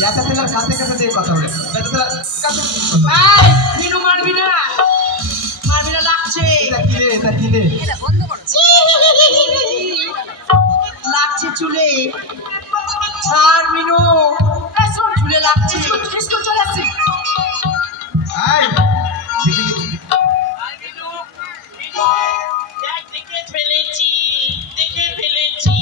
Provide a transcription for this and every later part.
এত তেলের কাতে কাতে দিয়ে কথা বলে এত তেলের কাতে মিনু মারবি না লাগছে এটা কি রে লাগছে চুলে ছাড় মিনু এসব চুলে লাগছে স্কুল চলে আসছি আই দেখে ফেলেছি আমি দেখে ফেলেছি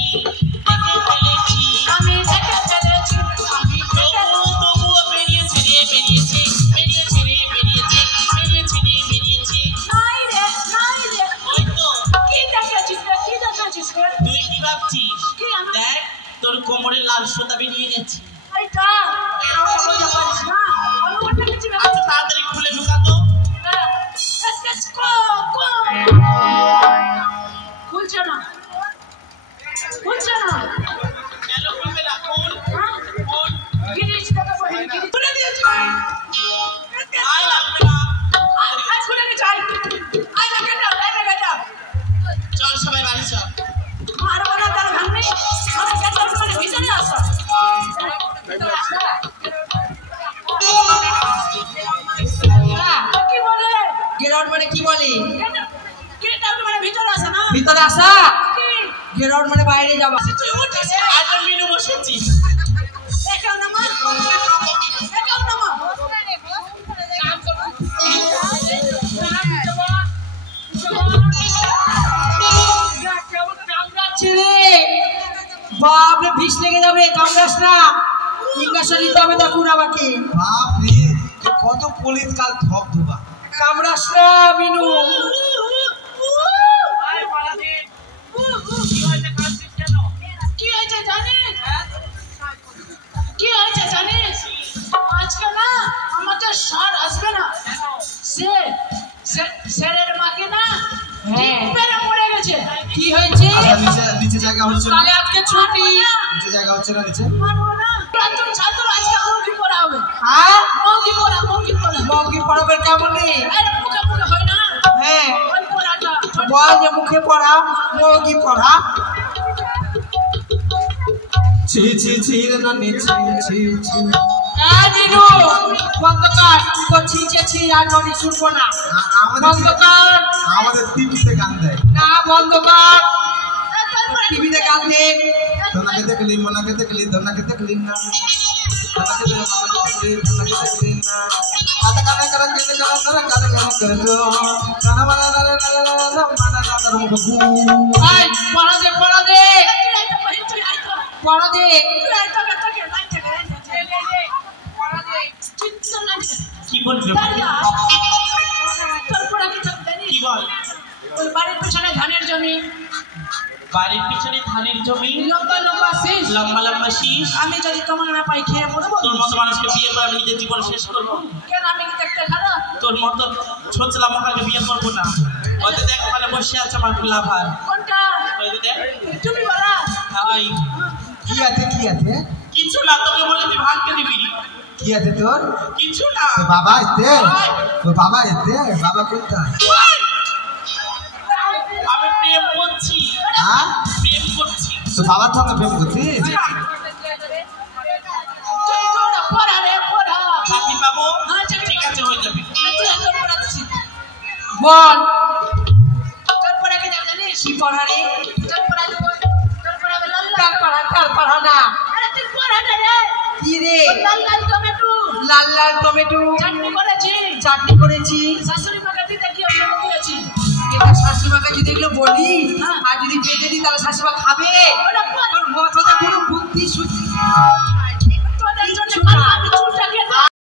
তবুও বেরিয়েছে নাই রে ওই তো কি দেখেছিস রে তুই কি ভাবছিস দেখ তোর কোমরে লাল সুতা বেরিয়ে গেছে এইটা আমার লজ্জা পারিস না আমি ওটা কিছু আচ্ছা তাড়াতাড়ি খুলে ঢুকা তো খুলছে না কেন খুলবে না কোন গিরিশ কথা বলি গিরিশ খুলে দিয়েছি আর লাগবে না আজ খুলে নি চাই আই না কেটা চল সবাই বাড়ি চল মার বলা তার ভাঙনি আর কেটা মানে ভিতরে আসা কি বলে গেরাউন্ড মানে কি বলে কেটা মানে ভিতরে আসা না ভিতরে আসা কি গেরাউন্ড মানে বাইরে যাবা তুই উঠিস আর তো মিনু বসেছিস একা নামা ছেলে বাপরে বিষ লেগে যাবে কামড়াস না ইঞ্জেকশন নিতে হবে তখন আমাকে বাপ রে কত পুলিশ কাল ঠক ধোবা কামড়াস না মিনু কি হয়েছে জানিস আজকে না আমাদের স্যার আসবে না স্যারের মাকে না পেরে পড়ে গেছে কি হয়েছে নিচে জায়গা হচ্ছে না তাহলে আজকে ছুটি নিচে জায়গা হচ্ছে না নিচে মানবো না ছাত্র আজকে মৌখিক পড়া হবে হ্যাঁ মৌখিক পড়া মৌখিক পড়াবে কেমন আরে মুখে হয় না হ্যাঁ ওই পড়াটা বল যে মুখে পড়া মৌখিক পড়া ছি রে না ছি জিনু বন্ধ কর তো ছিঁচেছি আর ননি শুনবো না বন্ধ কর আমাদের টিভিতে গান দেয় না বন্ধ কর টিভিতে গান দেখ ধনাকে দেখলি মনাকে দেখলি ধনাকে দেখলি না ধনাকে দেখলি না আতা কানা করা কেনে কানা করে দো কানা মানা মুখ গু এই পড়া দে পড়া দে কি বলবি কি বল বাড়ির পেছনে ধানের জমি বাড়ির পিছনে ধানের জমি লম্বা লম্বা শীষ লম্বা লম্বা শীষ আমি যদি তোমার না পাই খেয়ে মরবো তোর মতো মানুষকে বিয়ে করে আমি নিজের জীবন শেষ করবো কেন আমি কি দেখতে খারাপ তোর মতো ছোচলা মহাকে বিয়ে করবো না হয়তো দেখ ওখানে বসে আছে আমার লাভার কোনটা হয়তো দেখ তুমি বলা হাই কি আছে কিছু না তোকে বলে তুই ভাগকে দিবি কি আছে তোর কিছু না তোর বাবা এতে বাবা কোনটা আমি প্রেম করছি হ্যাঁ প্রেম করছি তোর বাবার সঙ্গে প্রেম করছিস চাকরি পাবো ঠিক আছে হয়ে যাবে বল জানিস কি পড়া রে তোর পড়া দেবো তোর পড়া কার পড়া না আরে তুই পড়া দে রে কি রে লাল লাল টমেটো লাল লাল টমেটো চাটনি করেছি শাশুড়ি মাকে দিতে কি আমি দিয়েছি এটা শাশুড়িমাকে যদি এগুলো বলি হ্যাঁ। আর যদি পেটে দিই তাহলে শাশুড়িমা খাবে ওটা তোর মাথাতে কোনো বুদ্ধি